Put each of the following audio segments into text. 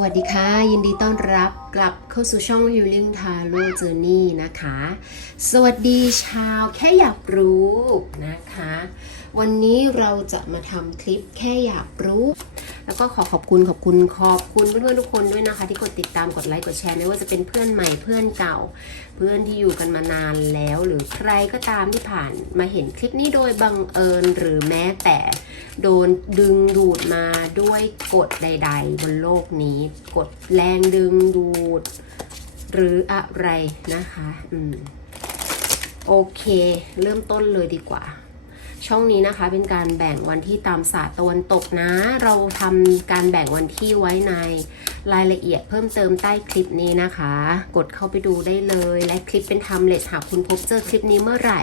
วัสดีค่ะ ยินดีต้อนรับกลับเข้าสู่ช่อง Healing Tarot Journey นะคะ สวัสดีชาวแค่อยากรู้นะคะ วันนี้เราจะมาทำคลิปแค่อยากรู้ แล้วก็ขอขอบคุณขอบคุณขอบคุณเพื่อนๆทุกคนด้วยนะคะ ที่กดติดตามกดไลค์กดแชร์ไม่ว่าจะเป็นเพื่อนใหม่เพื่อนเก่า เพื่อนที่อยู่กันมานานแล้ว หรือใครก็ตามที่ผ่านมาเห็นคลิปนี้โดยบังเอิญหรือแม้แต่โดนดึงดูดมาด้วยกฎใด ๆ บนโลกนี้กฎแรงดึงดูด หรืออะไรนะคะ อืมโอเค เริ่มต้นเลยดีกว่า ช่องนี้นะคะเป็นการแบ่งวันที่ตามศาสตร์ตะวันตกนะ เราทำการแบ่งวันที่ไว้ในรายละเอียดเพิ่มเติมใต้คลิปนี้นะคะ กดเข้าไปดูได้เลย และคลิปเป็นทม์เลสหากคุณพบเจอคลิปนี้เมื่อไหร่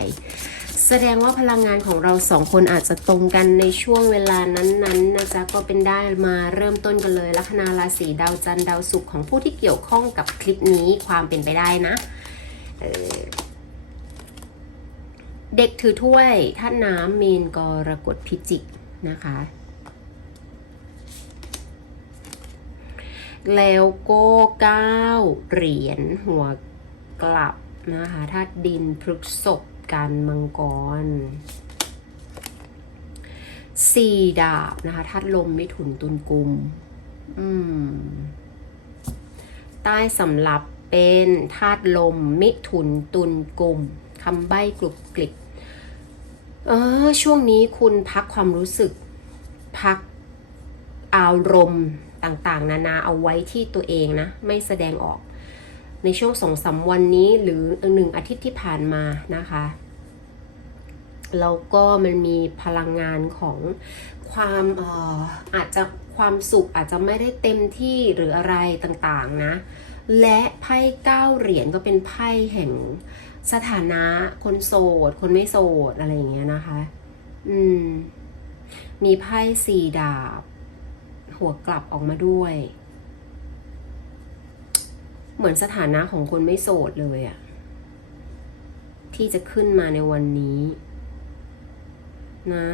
แสดงว่าพลังงานของเราสองคนอาจจะตรงกันในช่วงเวลานั้นๆนะจ๊ะก็เป็นได้มาเริ่มต้นกันเลยลัคนาราศีดาวจันทร์ดาวศุกร์ของผู้ที่เกี่ยวข้องกับคลิปนี้ความเป็นไปได้นะเออ เด็กถือถ้วยท่านน้ำมีนกรกฎพิจิกนะคะแล้วก็เก้าเหรียญหัวกลับนะคะธาตุดินพฤกษบกันมังกรสี่ดาบนะคะธาตุลมมิถุนตุลกุม อืม ใต้สำหรับเป็นธาตุลมมิถุนตุลกุม คำใบ้กรุบกริบเออช่วงนี้คุณพักความรู้สึก พักอารมณ์ต่างๆ นานาเอาไว้ที่ตัวเองนะ ไม่แสดงออก ในช่วงสองสามวันนี้หรือหนึ่งอาทิตย์ที่ผ่านมานะคะแล้วก็มันมีพลังงานของความเอ่ออาจจะความสุขอาจจะไม่ได้เต็มที่หรืออะไรต่างๆนะ และไพ่เก้าเหรียญก็เป็นไพ่แห่ง สถานะคนโสด คนไม่โสด อะไรอย่างเงี้ยนะคะ อืม มีไพ่สี่ดาบ หัวกลับออกมาด้วย เหมือนสถานะของคนไม่โสดเลยอะที่จะขึ้นมาในวันนี้ นะ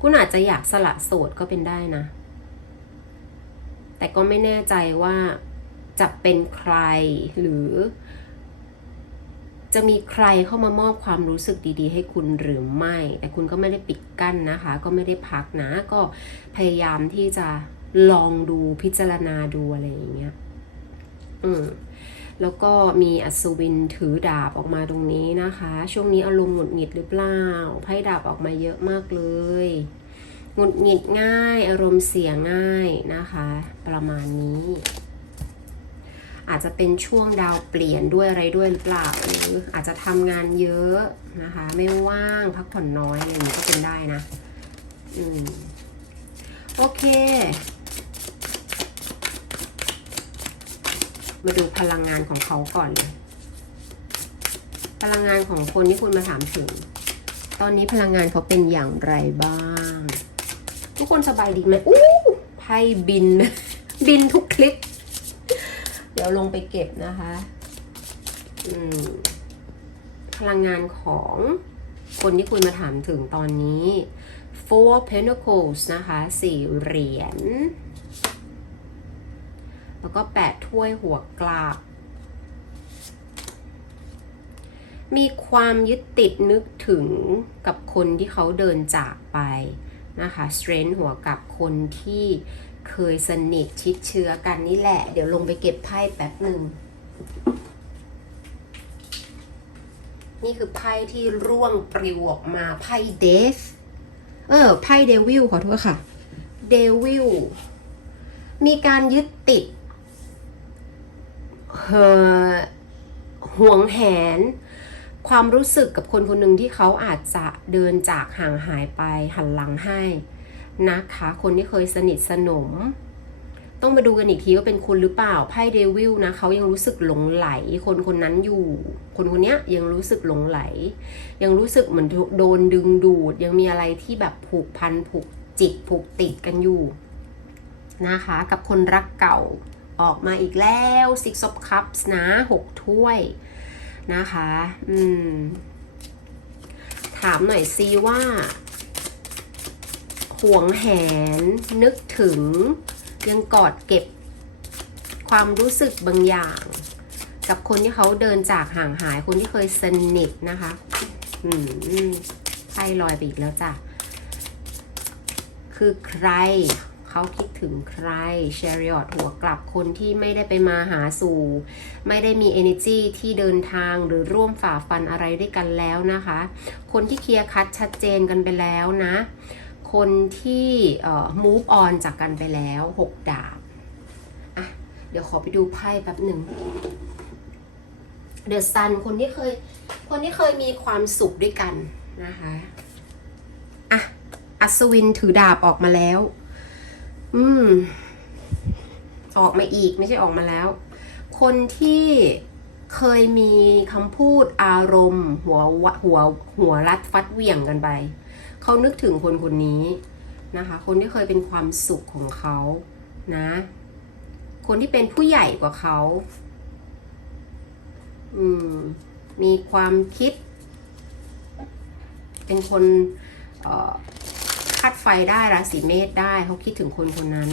คุณอาจจะอยากสละโสดก็เป็นได้นะ แต่ก็ไม่แน่ใจว่าจะเป็นใครหรือ จะมีใครเข้ามามอบความรู้สึกดีๆ ให้คุณหรือไม่ แต่คุณก็ไม่ได้ปิดกั้นนะคะ ก็ไม่ได้พักนะ ก็พยายามที่จะลองดูพิจารณาดูอะไรอย่างเงี้ย อืมแล้วก็มีอัศวินถือดาบออกมาตรงนี้นะคะ ช่วงนี้อารมณ์หงุดหงิดหรือเปล่า ไพ่ดาบออกมาเยอะมากเลย หงุดหงิดง่าย อารมณ์เสียง่ายนะคะ ประมาณนี้ อาจจะเป็นช่วงดาวเปลี่ยนด้วยอะไรด้วยหรือเปล่าหรืออาจจะทำงานเยอะนะคะ ไม่ว่างพักผ่อนน้อยอะไรอย่างนี้ก็เป็นได้นะอืมโอเค มาดูพลังงานของเขาก่อนเลยพลังงานของคนที่คุณมาถามถึง ตอนนี้พลังงานเขาเป็นอย่างไรบ้าง ทุกคนสบายดีไหมอู้ไพ่บิน บินทุกคลิป ดี๋ยวลงไปเก็บนะคะอืมพลังงานของคนที่คุณมาถามถึงตอนนี้ four pentacles นะคะสี่เหรียญ แล้วก็แปดถ้วยหัวกลาบ มีความยึดติดนึกถึงกับคนที่เขาเดินจากไปนะคะ strength หัวกับคนที่ เคยสนิทชิดเชื้อกันนี่แหละ เดี๋ยวลงไปเก็บไพ่แป๊บหนึ่ง นี่คือไพ่ที่ร่วงปลิวออกมาไพ่เดฟเออไพ่เดวิลขอโทษค่ะเดวิลมีการยึดติดเฮอห่วงแหน ความรู้สึกกับคนคนหนึ่งที่เขาอาจจะเดินจากห่างหายไปหันหลังให้ นะคะ คนที่เคยสนิทสนม ต้องมาดูกันอีกทีว่าเป็นคุณหรือเปล่าไพ่เดวิลนะเขายังรู้สึกหลงไหล คนคนนั้นอยู่ คนคนนี้ยังรู้สึกหลงไหล ยังรู้สึกเหมือนโดนดึงดูด ยังมีอะไรที่แบบผูกพันผูกจิตผูกติดกันอยู่นะคะ กับคนรักเก่าออกมาอีกแล้ว Six of Cups นะหกถ้วยนะคะ อืม ถามหน่อยซิว่า ห่วงแหน นึกถึง ยังกอดเก็บความรู้สึกบางอย่าง กับคนที่เขาเดินจากห่างหายคนที่เคยสนิทนะคะ อืมไพ่ลอยไปอีกแล้วจ้ะ คือใครเขาคิดถึงใคร c h a r i o t หัวกลับคนที่ไม่ได้ไปมาหาสู่ ไม่ได้มี energy ที่เดินทางหรือร่วมฝ่าฟันอะไรด้วยกันแล้วนะคะ คนที่เคลียร์คัดชัดเจนกันไปแล้วนะ คนที่เอ่อ move on จากกันไปแล้ว 6 ดาบอะเดี๋ยวขอไปดูไพ่แป๊บหนึ่ง The Sun คนที่เคย คนที่เคยมีความสุขด้วยกันนะคะอะอัศวินถือดาบออกมาแล้ว อืม ออกมาอีกไม่ใช่ออกมาแล้ว คนที่เคยมีคำพูดอารมณ์ หัววะหัวหัวรัดฟัดเหวี่ยงกันไป เขานึกถึงคนคนนี้นะคะ คนที่เคยเป็นความสุขของเขานะ คนที่เป็นผู้ใหญ่กว่าเขาอืมมีความคิด เป็นคนคาดไฟได้ราศีเมษได้เขาคิดถึงคนคนนั้น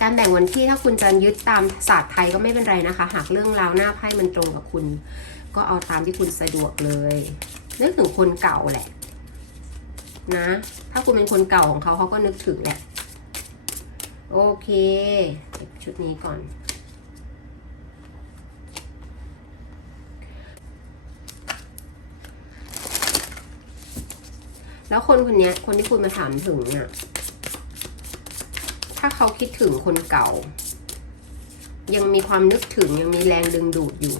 การแบ่งวันที่ถ้าคุณจะยึดตามศาสตร์ไทยก็ไม่เป็นไรนะคะ หากเรื่องราวหน้าไพ่มันตรงกับคุณ ก็เอาตามที่คุณสะดวกเลยนึกถึงคนเก่าแหละ นะ ถ้าคุณเป็นคนเก่าของเขาเขาก็นึกถึงแหละ โอเค ชุดนี้ก่อน แล้วคนคนนี้คนที่คุณมาถามถึงเนี่ยถ้าเขาคิดถึงคนเก่า ยังมีความนึกถึงยังมีแรงดึงดูดอยู่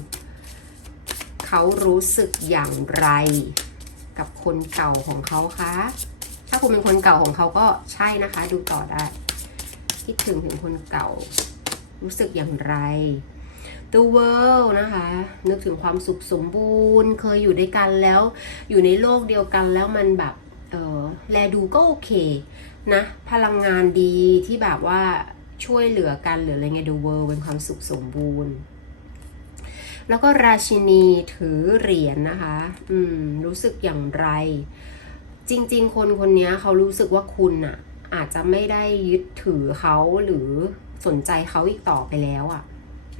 เขารู้สึกอย่างไร กับคนเก่าของเขาคะ ถ้าคุณเป็นคนเก่าของเขาก็ใช่นะคะ ดูต่อได้คิดถึงถึงคนเก่า รู้สึกอย่างไร The world นะคะ นึกถึงความสุขสมบูรณ์ เคยอยู่ด้วยกันแล้ว อยู่ในโลกเดียวกันแล้วมันแบบเออแลดูก็โอเคนะ พลังงานดีที่แบบว่าช่วยเหลือกันหรืออะไรเงี้ย The world เป็นความสุขสมบูรณ์ แล้วก็ราชินีถือเหรียญนนะคะ อืม รู้สึกอย่างไร จริง ๆ คนคนนี้เขารู้สึกว่าคุณอะอาจจะไม่ได้ยึดถือเขาหรือสนใจเขาอีกต่อไปแล้วอะ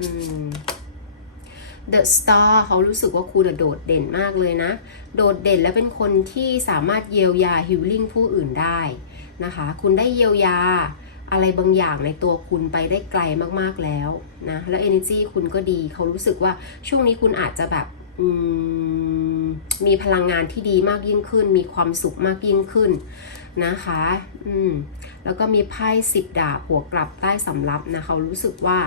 อืม The Star เขารู้สึกว่าคุณโดดเด่นมากเลยนะ โดดเด่นและเป็นคนที่สามารถเยียวยาฮิลลิ่งผู้อื่นได้นะคะ คุณได้เยียวยา อะไรบางอย่างในตัวคุณไปได้ไกลมากๆแล้วนะแล้ว energy คุณก็ดีเขารู้สึกว่าช่วงนี้คุณอาจจะแบบมีพลังงานที่ดีมากยิ่งขึ้น มีความสุขมากยิ่งขึ้นนะคะ อืม แล้วก็มีไพ่สิบดาบหัวกลับใต้สำรับนะเขารู้สึกว่า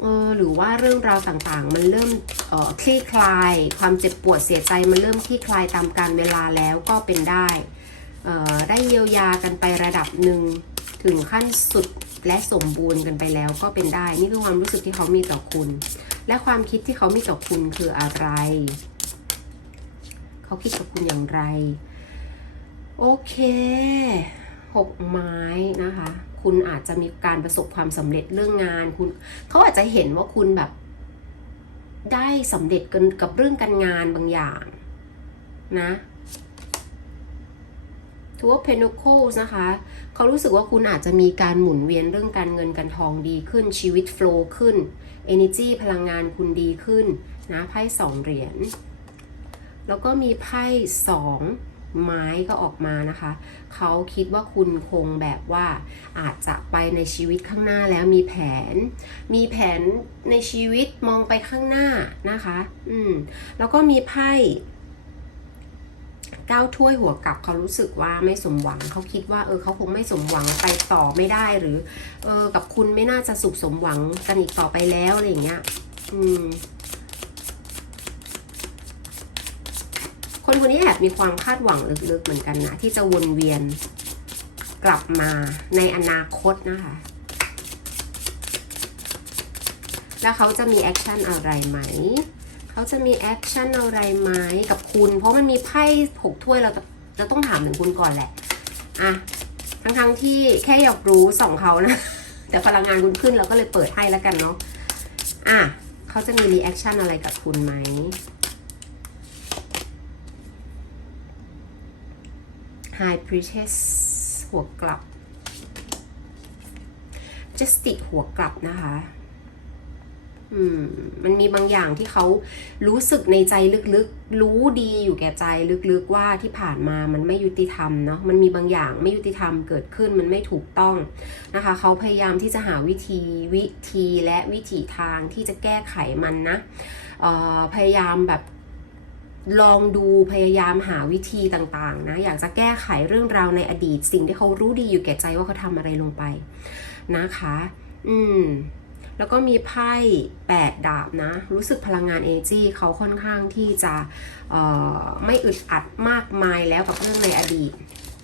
เออ หรือว่าเรื่องราวต่างๆ มันเริ่มเออคลี่คลาย ความเจ็บปวดเสียใจมันเริ่มคลี่คลายตามการเวลาแล้วก็เป็นได้ เออได้เยียวยากันไประดับหนึ่ง ถึงขั้นสุดและสมบูรณ์กันไปแล้วก็เป็นได้ นี่คือความรู้สึกที่เขามีต่อคุณ และความคิดที่เขามีต่อคุณคืออะไร เขาคิดกับคุณอย่างไร โอเคหกไม้นะคะ คุณอาจจะมีการประสบความสำเร็จเรื่องงาน คุณเขาอาจจะเห็นว่าคุณแบบ ได้สำเร็จกันกับเรื่องการงานบางอย่างนะ ทัวเพน c l e s นะคะ เขารู้สึกว่าคุณอาจจะมีการหมุนเวียนเรื่องการเงินการทองดีขึ้นชีวิตโฟล์ขึ้น energy พลังงานคุณดีขึ้นนะไพ่สองเหรียญแล้วก็มีไพ่สองไม้ก็ออกมานะคะ เขาคิดว่าคุณคงแบบว่าอาจจะไปในชีวิตข้างหน้าแล้วมีแผน มีแผนในชีวิตมองไปข้างหน้านะคะ อืม แล้วก็มีไพ่ ก้าถ้วยหัวกลับเขารู้สึกว่าไม่สมหวังเขาคิดว่าเออเขาคงไม่สมหวังไปต่อไม่ได้หรือเออกับคุณไม่น่าจะสุขสมหวังกันอีกต่อไปแล้วอะไรอย่างเงี้ยอืมคนคนนี้แอบมีความคาดหวังลึกๆเหมือนกันนะ ที่จะวนเวียนกลับมาในอนาคตนะคะ แล้วเขาจะมีแอคชั่นอะไรไหม เขาจะมีแอคชั่นอะไรไหมกับคุณ เพราะมันมีไพ่หกถ้วยเราจะจะต้องถามถึงคุณก่อนแหละ อะ ทั้งๆที่แค่อยากรู้ส่องเขานะ แต่พลังงานคุณขึ้นเราก็เลยเปิดให้แล้วกันเนาะ อะ เขาจะมีรีแอคชั่นอะไรกับคุณไหม High Priestess หัวกลับ Justice หัวกลับนะคะ มันมีบางอย่างที่เขารู้สึกในใจลึกๆ รู้ดีอยู่แก่ใจลึกๆว่าที่ผ่านมามันไม่ยุติธรรมเนาะ มันมีบางอย่างไม่ยุติธรรมเกิดขึ้นมันไม่ถูกต้องนะคะ เขาพยายามที่จะหาวิธีวิธีและวิถีทางที่จะแก้ไขมันนะออพยายามแบบลองดูพยายามหาวิธีต่างๆนะอยากจะแก้ไขเรื่องราวในอดีต สิ่งที่เขารู้ดีอยู่แก่ใจว่าเขาทำอะไรลงไปนะคะ อืม แล้วก็มีไพ่แปดดาบนะ รู้สึกพลังงานเอจีเขาค่อนข้างที่จะไม่อึดอัดมากมายแล้วกับเรื่องในอดีต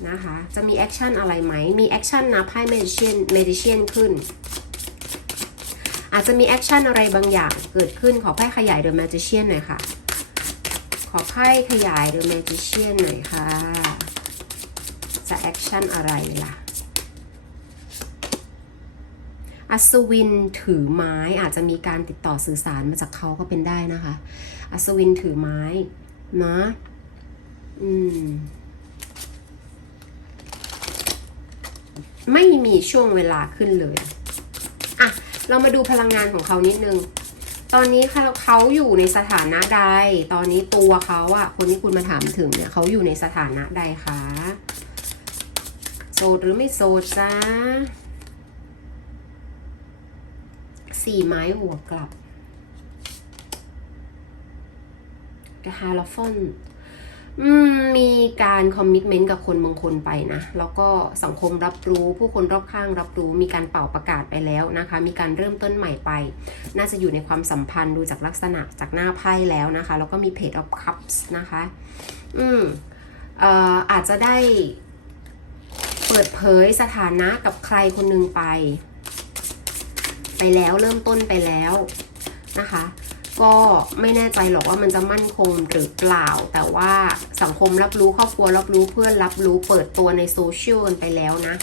นะคะ จะมีแอคชั่นอะไรไหม มีแอคชั่นนะไพ่เมดิเชียนเมดิเชียนขึ้น อาจจะมีแอคชั่นอะไรบางอย่างเกิดขึ้นขอไพ่ขยายโดย Magician หน่อยค่ะ ขอไพ่ขยายโดย Magician หน่อยค่ะ จะแอคชั่นอะไรล่ะ อัศวินถือไม้อาจจะมีการติดต่อสื่อสารมาจากเขาก็เป็นได้นะคะ อัศวินถือไม้นะอืมไม่มีช่วงเวลาขึ้นเลยอะเรามาดูพลังงานของเขานิดนึง ตอนนี้เขาเขาอยู่ในสถานะใด ตอนนี้ตัวเขาอะคนที่คุณมาถามถึงเนี่ยเขาอยู่ในสถานะใดคะ โสดหรือไม่โสดจ้า สี่ไม้หัวกลับกระฮาลฟอนมีการคอมมิชเมนต์กับคนบางคนไปนะ แล้วก็สังคมรับรู้ผู้คนรอบข้างรับรู้ มีการเป่าประกาศไปแล้วนะคะ มีการเริ่มต้นใหม่ไป น่าจะอยู่ในความสัมพันธ์ดูจากลักษณะจากหน้าไพ่แล้วนะคะ แล้วก็มี Page of Cups นะคะ อืมเอ่ออาจจะได้เปิดเผยสถานะกับใครคนหนึ่งไป ไปแล้วเริ่มต้นไปแล้วนะคะ ก็ไม่แน่ใจหรอกว่ามันจะมั่นคงหรือเปล่า แต่ว่าสังคมรับรู้ครอบครัวรับรู้เพื่อนรับรู้เปิดตัวในโซเชียลกันไปแล้วนะ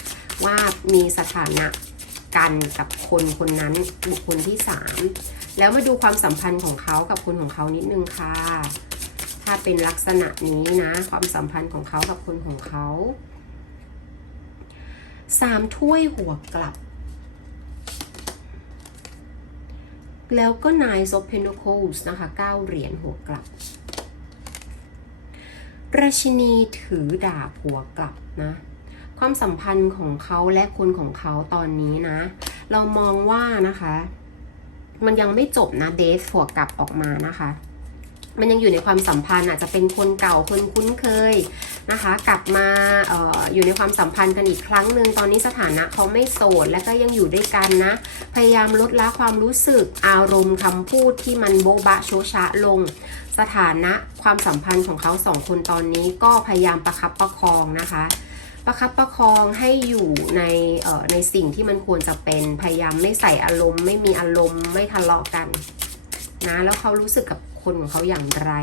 ว่ามีสถานะกันกับคนคนนั้นบุคคลที่ 3 แล้วมาดูความสัมพันธ์ของเขากับคนของเขานิดนึงค่ะ ถ้าเป็นลักษณะนี้นะ ความสัมพันธ์ของเขากับคนของเขาสามถ้วยหัวกลับ แล้วก็ Nine of Pentacles นะคะ9เหรียญหัวกลับ ราชินีถือดาบหัวกลับนะ ความสัมพันธ์ของเขาและคนของเขาตอนนี้นะ เรามองว่านะคะ มันยังไม่จบนะเดทหัวกลับออกมานะคะ มันยังอยู่ในความสัมพันธ์อาจจะเป็นคนเก่าคนคุ้นเคยนะคะ กลับมาอออยู่ในความสัมพันธ์กันอีกครั้งหนึ่งตอนนี้สถานะเขาไม่โสดและก็ยังอยู่ด้วยกันนะ พยายามลดละความรู้สึกอารมณ์คำพูดที่มันโบบะโชชะลง สถานะความสัมพันธ์ของเขาสองคนตอนนี้ก็พยายามประคับประคองนะคะประคับประคองให้อยู่ในในสิ่งที่มันควรจะเป็นพยายามไม่ใส่อารมณ์ ไม่มีอารมณ์ไม่ทะเลาะกันนะแล้วเขารู้สึกกับ คนของเขาอย่างไร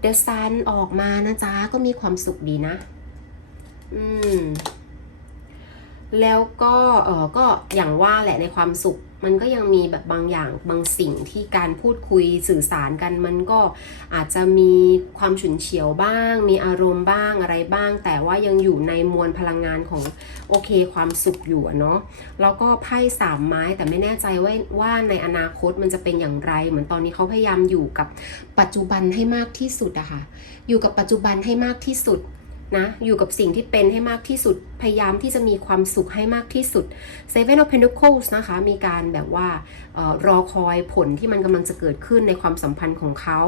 เดอะซันออกมานะจ๊ะ ก็มีความสุขดีนะ อืม แล้วก็เออก็อย่างว่าแหละในความสุข มันก็ยังมีแบบบางอย่างบางสิ่งที่การพูดคุยสื่อสารกัน มันก็อาจจะมีความฉุนเฉียวบ้าง มีอารมณ์บ้างอะไรบ้าง แต่ว่ายังอยู่ในมวลพลังงานของโอเคความสุขอยู่เนาะแล้วก็ไพ่สามไม้แต่ไม่แน่ใจว่าว่าในอนาคตมันจะเป็นอย่างไร เหมือนตอนนี้เขาพยายามอยู่กับปัจจุบันให้มากที่สุดอะค่ะอยู่กับปัจจุบันให้มากที่สุด นะอยู่กับสิ่งที่เป็นให้มากที่สุด พยายามที่จะมีความสุขให้มากที่สุด Seven of Pentacles นะคะมีการแบบว่าออรอคอยผลที่มันกำลังจะเกิดขึ้นในความสัมพันธ์ของเขา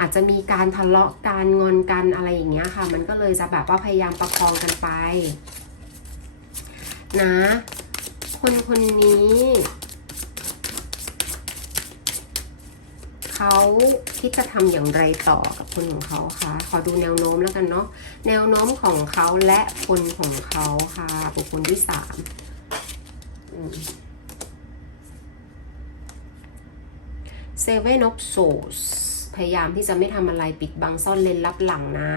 อาจจะมีการทะเลาะการงอนกันอะไรอย่างเงี้ยค่ะ มันก็เลยจะแบบว่าพยายามประคองกันไป นะ คนคนนี้เขาคิดจะทำอย่างไรต่อกับคนของเขาคะ ขอดูแนวโน้มแล้วกันเนาะ แนวโน้มของเขาและคนของเขาค่ะบุคคลที่สามเซเว่นออฟโซสพยายามที่จะไม่ทำอะไรปิดบังซ่อนเลนลับหลังนะ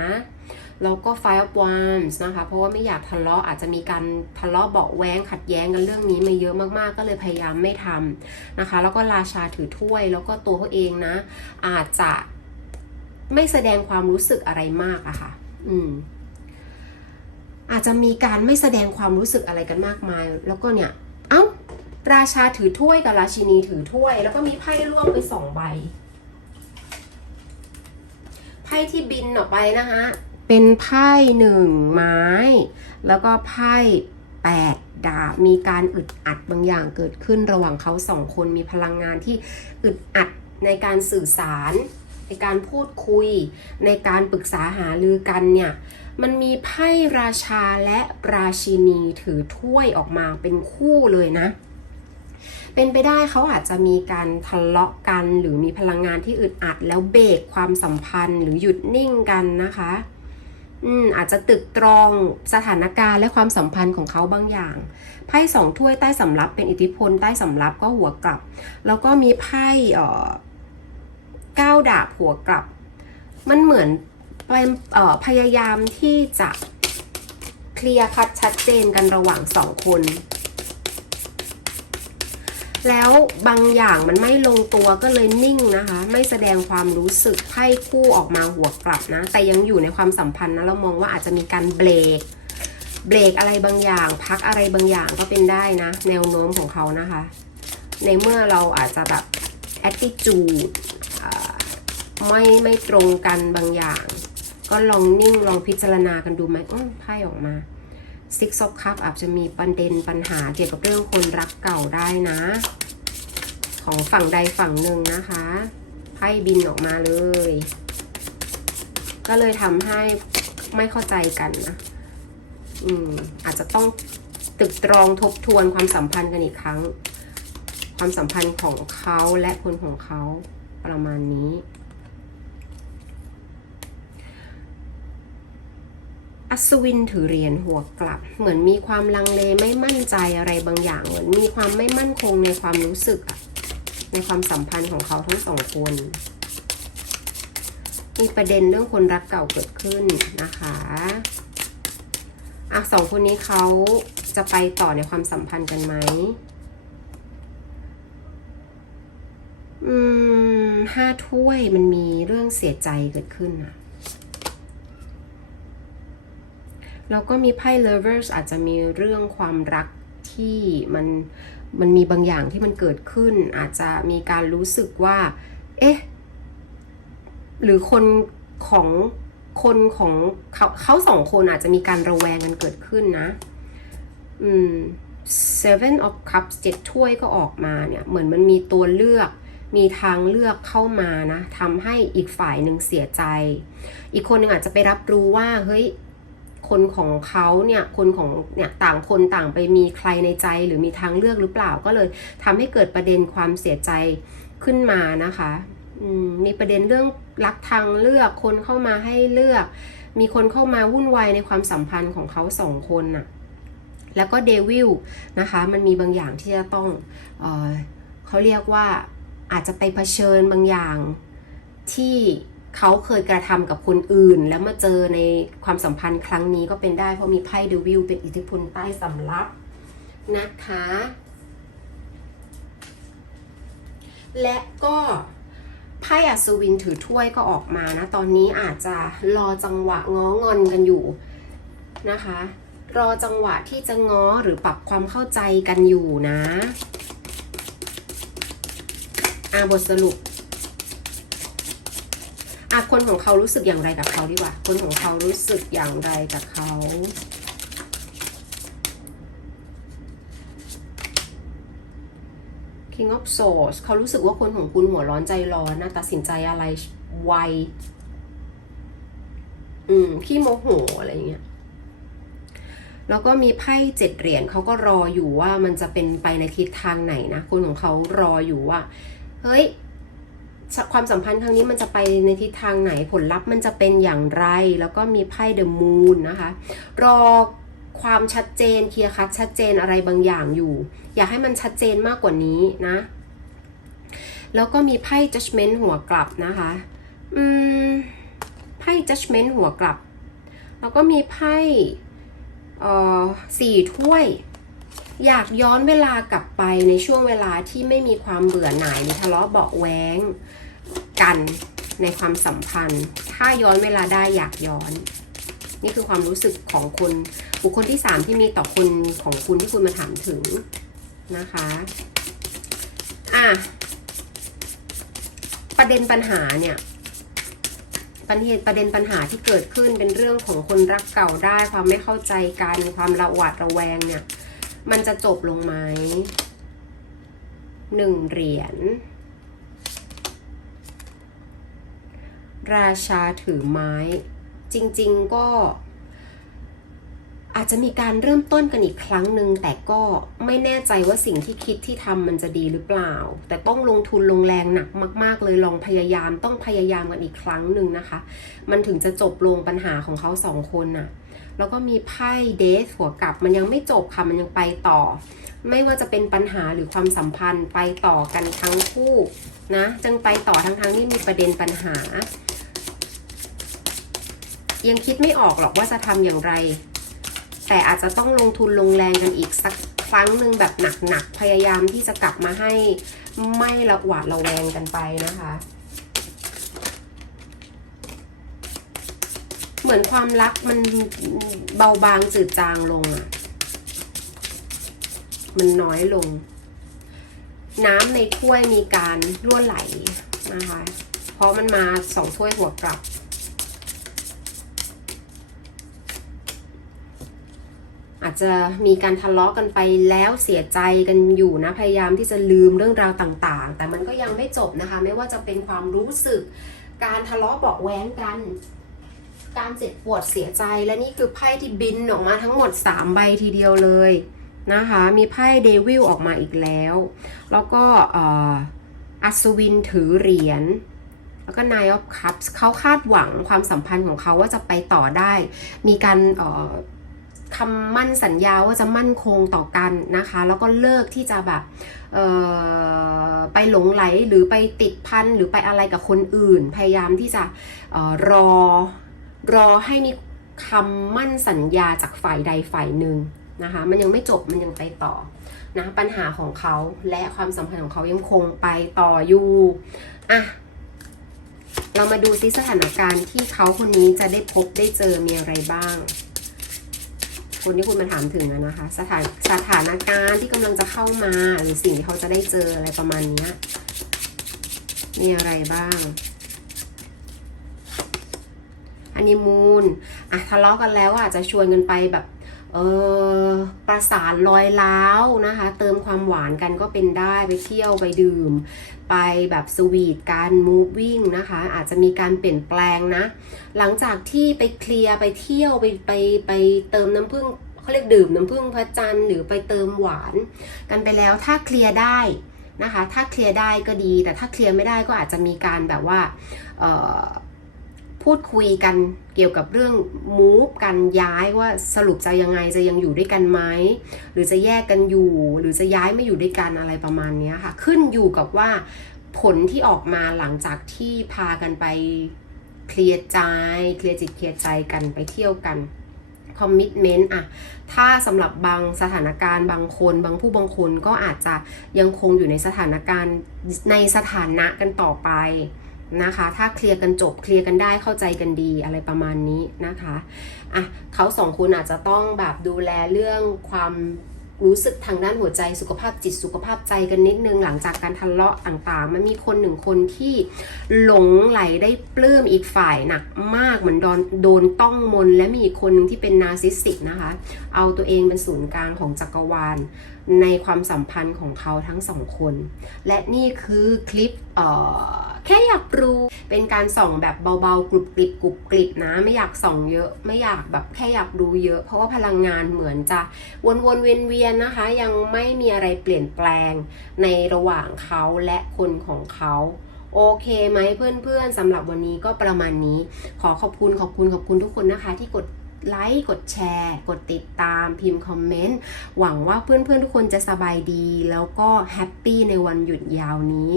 แล้วก็ Five of Wands นะคะ เพราะว่าไม่อยากทะเลาะอาจจะมีการทะเลาะเบาแว้งขัดแย้งกันเรื่องนี้มาเยอะมากๆ ก็เลยพยายามไม่ทำนะคะ แล้วก็ราชาถือถ้วย แล้วก็ตัวเขาเองนะ อาจจะไม่แสดงความรู้สึกอะไรมากอะค่ะ อืม อาจจะมีการไม่แสดงความรู้สึกอะไรกันมากมาย แล้วก็เนี่ย เอ้า ราชาถือถ้วยกับราชินีถือถ้วย แล้วก็มีไพ่ร่วงไปสองใบ ไพ่ที่บินออกไปนะคะ เป็นไพ่หนึ่งไม้ แล้วก็ไพ่แปดดาบมีการอึดอัดบางอย่างเกิดขึ้นระหว่างเขาสองคนมีพลังงานที่อึดอัดในการสื่อสาร การพูดคุย ในการปรึกษาหารือกันเนี่ยมันมีไพ่ราชาและราชินีถือถ้วยออกมาเป็นคู่เลยนะ เป็นไปได้เขาอาจจะมีการทะเลาะกันหรือมีพลังงานที่อึดอัดแล้วเบรกความสัมพันธ์หรือหยุดนิ่งกันนะคะอืมอาจจะตึกตรองสถานการณ์และความสัมพันธ์ของเขาบางอย่าง ไพ่สองถ้วยใต้สำรับเป็นอิทธิพลใต้สำรับก็หัวกลับ แล้วก็มีไพ่เอ่อ ก้าวดาบหัวกลับ มันเหมือนออพยายามที่จะเคลียร์คัดชัดเจนกันระหว่างสองคน แล้วบางอย่างมันไม่ลงตัวก็เลยนิ่งนะคะ ไม่แสดงความรู้สึกไพ่คู่ออกมาหัวกลับนะ แต่ยังอยู่ในความสัมพันธ์นะเรามองว่าอาจจะมีการเบรกเบรกอะไรบางอย่าง พักอะไรบางอย่างก็เป็นได้นะ แนวโน้มของเขานะคะ ในเมื่อเราอาจจะแบบ attitude ไม่ไม่ตรงกันบางอย่าง ก็ลองนิ่งลองพิจารณากันดูไหมอืมไพ่ออกมา Six of Cups อาจจะมีประเด็นปัญหาเกี่ยวกับเรื่องคนรักเก่าได้นะ ของฝั่งใดฝั่งหนึ่งนะคะไพ่บินออกมาเลย ก็เลยทำให้ไม่เข้าใจกันนะอืมอาจจะต้องตึกตรองทบทวนความสัมพันธ์กันอีกครั้ง ความสัมพันธ์ของเขาและคนของเขาประมาณนี้ อัศวินถือเหรียญหัวกลับ เหมือนมีความลังเลไม่มั่นใจอะไรบางอย่าง เหมือนมีความไม่มั่นคงในความรู้สึกในความสัมพันธ์ของเขาทั้งสองคน มีประเด็นเรื่องคนรักเก่าเกิดขึ้นนะคะอะสองคนนี้เขาจะไปต่อในความสัมพันธ์กันไหมอืมห้าถ้วยมันมีเรื่องเสียใจเกิดขึ้นอะ แล้วก็มีไพ่ lovers อาจจะมีเรื่องความรักที่มันมันมีบางอย่างที่มันเกิดขึ้น อาจจะมีการรู้สึกว่า เอ๊ะ หรือคนของคนของเขาเขาสองคนอาจจะมีการระแวงกันเกิดขึ้นนะ อืม seven of cups เจ็ดถ้วยก็ออกมาเนี่ย เหมือนมันมีตัวเลือก มีทางเลือกเข้ามานะทำให้อีกฝ่ายหนึ่งเสียใจ อีกคนหนึ่งอาจจะไปรับรู้ว่า เฮ้ย คนของเขาเนี่ยคนของเนี่ยต่างคนต่างไปมีใครในใจหรือมีทางเลือกหรือเปล่าก็เลยทำให้เกิดประเด็นความเสียใจขึ้นมานะคะมมีประเด็นเรื่องรักทางเลือกคนเข้ามาให้เลือก มีคนเข้ามาวุ่นวายในความสัมพันธ์ของเขาสองคนน่ะแล้วก็เดวิลนะคะมันมีบางอย่างที่จะต้องเออเขาเรียกว่าอาจจะไปเผชิญบางอย่างที่ เขาเคยกระทำกับคนอื่น แล้วมาเจอในความสัมพันธ์ครั้งนี้ก็เป็นได้เพราะมีไพ่เดวิลเป็นอิทธิพลใต้สำรับนะคะ และก็ไพ่อัศวินถือถ้วยก็ออกมานะ ตอนนี้อาจจะรอจังหวะง้องอนกันอยู่นะคะ รอจังหวะที่จะง้อหรือปรับความเข้าใจกันอยู่นะอาบทสรุป อะคนของเขารู้สึกอย่างไรกับเขาดีกว่า คนของเขารู้สึกอย่างไรกับเขา King of Swords เขารู้สึกว่าคนของคุณหัวร้อนใจร้อนนะตัดสินใจอะไรไว อืมขี้โมโหอะไรอย่างเงี้ย แล้วก็มีไพ่เจ็ดเหรียญเขาก็รออยู่ว่ามันจะเป็นไปในทิศทางไหนนะ คนของเขารออยู่ว่า เฮ้ย ความสัมพันธ์ครั้งนี้มันจะไปในทิศทางไหนผลลัพธ์มันจะเป็นอย่างไร แล้วก็มีไพ่เดอะมูนนะคะรอความชัดเจนเคลียร์คัดชัดเจนอะไรบางอย่างอยู่ อยากให้มันชัดเจนมากกว่านี้นะ แล้วก็มีไพ่ judgment หัวกลับนะคะอืมไพ่ judgment หัวกลับ แล้วก็มีไพ่เอ่อสี่ถ้วยอยากย้อนเวลากลับไปในช่วงเวลาที่ไม่มีความเบื่อหน่ายมีทะเลาะเบาะแว้ง กันในความสัมพันธ์ ถ้าย้อนเวลาได้อยากย้อน นี่คือความรู้สึกของคนบุคคลที่ 3 ที่มีต่อคนของคุณที่คุณมาถามถึงนะคะอะประเด็นปัญหาเนี่ยปัญหตุประเด็นปัญหาที่เกิดขึ้นเป็นเรื่องของคนรักเก่าได้ ความไม่เข้าใจกันความระหวาดระแวงเนี่ย มันจะจบลงไหมหนึ่งเหรียญ ราชาถือไม้ จริงๆก็อาจจะมีการเริ่มต้นกันอีกครั้งหนึ่งแต่ก็ไม่แน่ใจว่าสิ่งที่คิดที่ทำมันจะดีหรือเปล่า แต่ต้องลงทุนลงแรงหนักมาก ๆ เลยลองพยายามต้องพยายามกันอีกครั้งหนึ่งนะคะ มันถึงจะจบลงปัญหาของเขาสองคนน่ะแล้วก็มีไพ่เดทหัวกลับมันยังไม่จบค่ะมันยังไปต่อ ไม่ว่าจะเป็นปัญหาหรือความสัมพันธ์ไปต่อกันทั้งคู่นะจึงไปต่อทั้งทั้งๆที่มีประเด็นปัญหา ยังคิดไม่ออกหรอกว่าจะทำอย่างไร แต่อาจจะต้องลงทุนลงแรงกันอีกสักครั้งหนึ่งแบบหนักๆ พยายามที่จะกลับมาให้ไม่ระหวาดระแวงกันไปนะคะ เหมือนความรักมันเบาบางจืดจางลงอะมันน้อยลง น้ำในถ้วยมีการรั่วไหลนะคะ เพราะมันมาสองถ้วยหัวกลับ อา จจะมีการทะเลาะกันไปแล้วเสียใจกันอยู่นะพยายามที่จะลืมเรื่องราวต่างๆ แต่มันก็ยังไม่จบนะคะ ไม่ว่าจะเป็นความรู้สึก การทะเลาะเบาะแว้งกัน การเจ็บปวดเสียใจและนี่คือไพ่ที่บินออกมาทั้งหมด 3 ใบทีเดียวเลยนะคะมีไพ่เดวิลออกมาอีกแล้ว แล้วก็อัศวินถือเหรียญแล้วก็ Nine of Cups เขาคาดหวังความสัมพันธ์ของเขาว่าจะไปต่อได้ มีการ คำมั่นสัญญาว่าจะมั่นคงต่อกันนะคะ แล้วก็เลิกที่จะแบบไปหลงไหลหรือไปติดพันหรือไปอะไรกับคนอื่น พยายามที่จะออรอรอให้มีคำมั่นสัญญาจากฝ่ายใดฝ่ายหนึ่งนะคะ มันยังไม่จบมันยังไปต่อนะปัญหาของเขาและความสัมพันธ์ของเขายังคงไปต่ออยู่อะเรามาดูซิสถานการณ์ที่เขาคนนี้จะได้พบได้เจอมีอะไรบ้าง คนที่คุณมาถามถึงนะคะ สถานสถานการณ์ที่กำลังจะเข้ามาหรือสิ่งที่เขาจะได้เจออะไรประมาณเนี้ยมีอะไรบ้างอันนี้มูลอะทะเลาะกันแล้วอาจจะชวนกันไปแบบ เออ ประสานรอยร้าวนะคะ เติมความหวานกันก็เป็นได้ไปเที่ยวไปดื่ม ไปแบบสวีทกันมูฟวิ่งนะคะ อาจจะมีการเปลี่ยนแปลงนะ หลังจากที่ไปเคลียร์ไปเที่ยวไปไปไปเติมน้ำผึ้งเขาเรียกดื่มน้ำผึ้งพระจันทร์หรือไปเติมหวาน กันไปแล้วถ้าเคลียร์ได้นะคะ ถ้าเคลียร์ได้ก็ดี แต่ถ้าเคลียร์ไม่ได้ก็อาจจะมีการแบบว่าเอ่อ พูดคุยกันเกี่ยวกับเรื่องมูฟกันย้ายว่าสรุปจะยังไงจะยังอยู่ด้วยกันไหมหรือจะแยกกันอยู่ หรือจะย้ายไม่อยู่ด้วยกันอะไรประมาณนี้ค่ะ ขึ้นอยู่กับว่าผลที่ออกมาหลังจากที่พากันไปเคลียร์ใจเคลียร์จิตเคลียร์ใจกันไปเที่ยวกันคอมมิชเมนต์อะถ้าสำหรับบางสถานการณ์บางคน บางผู้บางคนก็อาจจะยังคงอยู่ในสถานการณ์ในสถานะกันต่อไป นะคะ ถ้าเคลียร์กันจบเคลียร์กันได้เข้าใจกันดีอะไรประมาณนี้นะคะอะเขาสองคนอาจจะต้องแบบดูแลเรื่องความรู้สึกทางด้านหัวใจสุขภาพจิตสุขภาพใจกันนิดนึงหลังจากการทะเลาะต่างๆ มันมีคนหนึ่งคนที่หลงไหลได้ปลื้มอีกฝ่ายหนักมากเหมือนโดนโดนต้องมนและมีคนหนึ่งที่เป็นนาร์ซิสสิกนะคะ เอาตัวเองเป็นศูนย์กลางของจักรวาล ในความสัมพันธ์ของเขาทั้งสองคน และนี่คือคลิปเอ่อแค่อยากรู้เป็นการส่องแบบเบาๆกรุบกริบกรุบกริบนะ ไม่อยากส่องเยอะไม่อยากแบบแค่อยากรู้เยอะ เพราะว่าพลังงานเหมือนจะวนๆเวียนๆนะคะ ยังไม่มีอะไรเปลี่ยนแปลงในระหว่างเขาและคนของเขาโอเคไหมเพื่อนๆสำหรับวันนี้ก็ประมาณนี้ ขอขอบคุณขอบคุณขอบคุณทุกคนนะคะที่กด ไลค์ กดแชร์ กดติดตามพิมพ์คอมเมนต์ หวังว่าเพื่อนๆทุกคนจะสบายดี แล้วก็แฮปปี้ในวันหยุดยาวนี้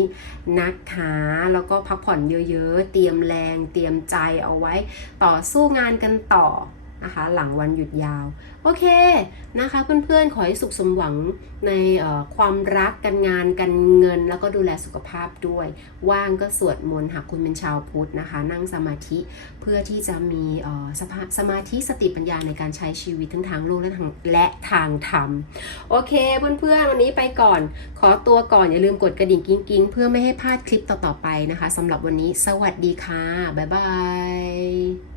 นะคะ แล้วก็พักผ่อนเยอะๆ เตรียมแรง เตรียมใจเอาไว้ ต่อสู้งานกันต่อ นะคะ หลังวันหยุดยาว โอเคนะคะเพื่อนๆ ขอให้สุขสมหวังในความรักการงานการเงิน แล้วก็ดูแลสุขภาพด้วย ว่างก็สวดมนต์หากคุณเป็นชาวพุทธนะคะ นั่งสมาธิเพื่อที่จะมีสภาสมาธิสติปัญญาในการใช้ชีวิตทั้งทางโลกและทางและทางธรรม โอเคเพื่อนๆ วันนี้ไปก่อน ขอตัวก่อนอย่าลืมกดกระดิ่งกิ้งๆ เพื่อไม่ให้พลาดคลิปต่อๆไปนะคะสำหรับวันนี้สวัสดีค่ะ บ๊ายบาย